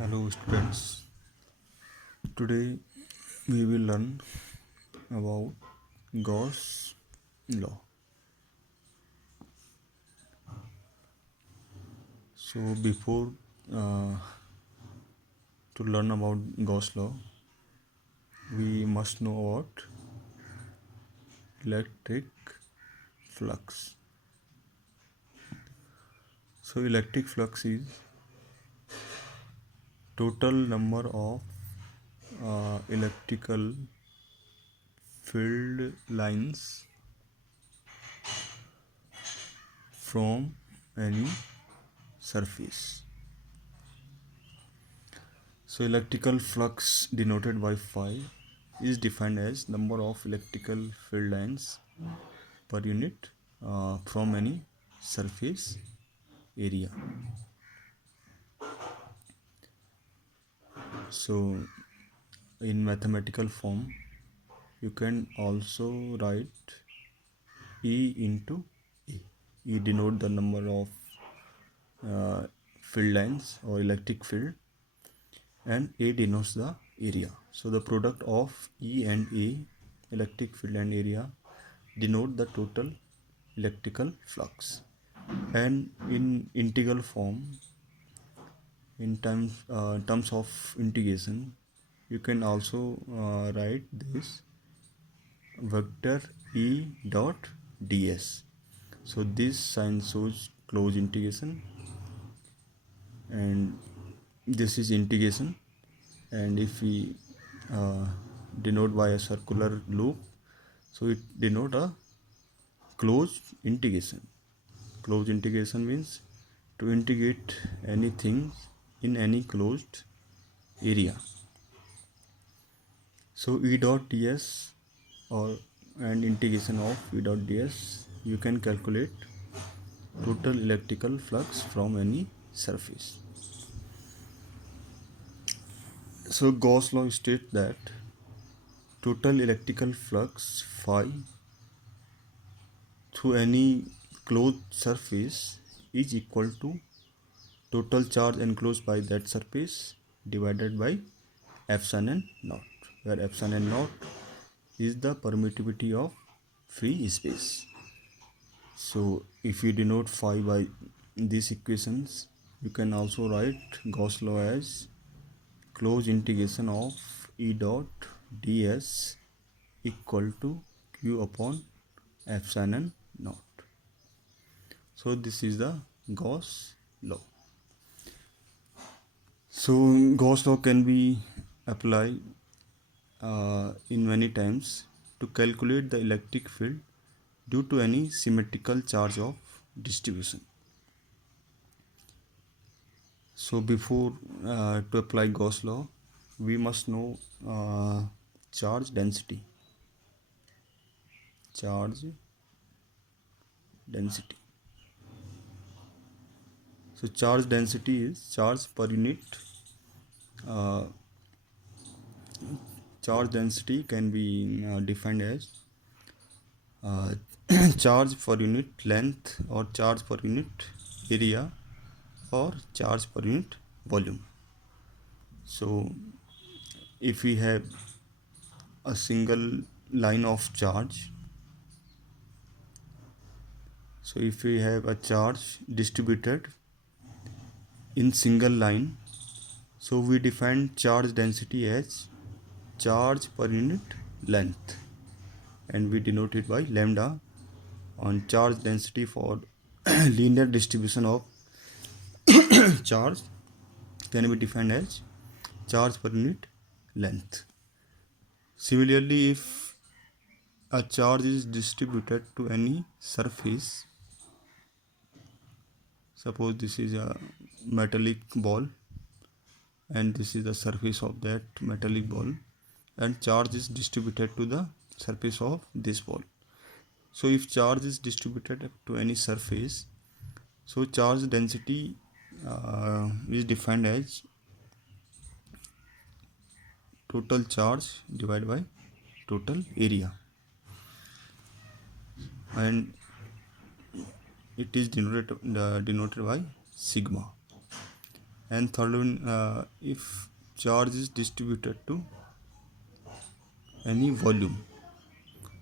Hello students. Today we will learn about Gauss law. So before uh, to learn about Gauss law, we must know about electric flux. So electric flux is total number of electrical field lines from any surface. So electrical flux denoted by phi is defined as number of electrical field lines per unit from any surface area. So in mathematical form you can also write E into A. E denote the number of field lines or electric field, and A denotes the area. So the product of E and A, electric field and area, denote the total electrical flux. And in integral form, in terms of integration, you can also write this vector E dot ds. So this sign shows close integration, and this is integration. And if we uh, denote by a circular loop, so it denote a closed integration. Closed integration means to integrate anything in any closed area. So E dot ds or and integration of E dot ds, you can calculate total electrical flux from any surface. So Gauss law states that total electrical flux phi through any closed surface is equal to total charge enclosed by that surface divided by epsilon naught, where epsilon naught is the permittivity of free space. So if you denote phi by these equations, you can also write Gauss law as closed integration of E dot ds equal to q upon epsilon naught. So this is the Gauss law. So Gauss law can be applied in many times to calculate the electric field due to any symmetrical charge of distribution. So before to apply Gauss law, we must know charge density. Charge density. So charge density is charge per unit. Charge density can be defined as uh, charge per unit length, or charge per unit area, or charge per unit volume. So if we have a single line of charge, so if we have a charge distributed in single line, so we define charge density as charge per unit length, and we denote it by lambda. On charge density for linear distribution of charge can be defined as charge per unit length. Similarly, if a charge is distributed to any surface, suppose this is a metallic ball and this is the surface of that metallic ball, and charge is distributed to the surface of this ball. So if charge is distributed to any surface, so charge density is defined as total charge divided by total area, and it is denoted by sigma. And third one, if charge is distributed to any volume.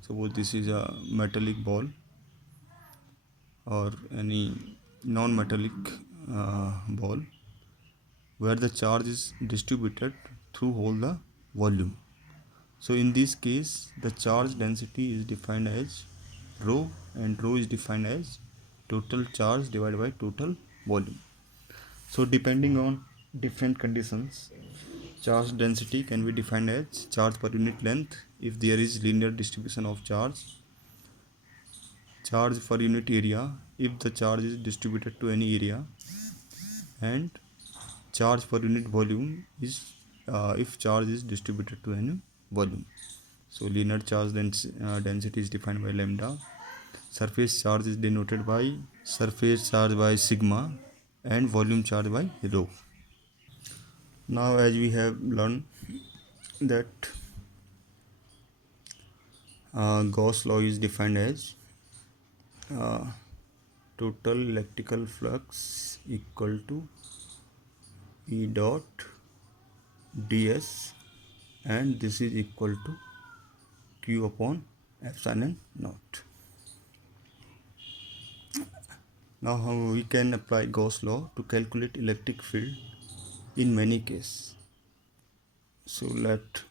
Suppose this is a metallic ball or any non-metallic ball where the charge is distributed through whole the volume. So in this case, the charge density is defined as rho, and rho is defined as total charge divided by total volume. So depending on different conditions, charge density can be defined as charge per unit length if there is linear distribution of charge per unit area if the charge is distributed to any area, and charge per unit volume is if charge is distributed to any volume. So linear charge density is defined by lambda, surface charge is denoted by surface charge by sigma, and volume charge by rho. Now as we have learned that Gauss law is defined as uh, total electrical flux equal to E dot ds, and this is equal to Q upon epsilon naught. Now how we can apply Gauss law to calculate electric field in many cases. So let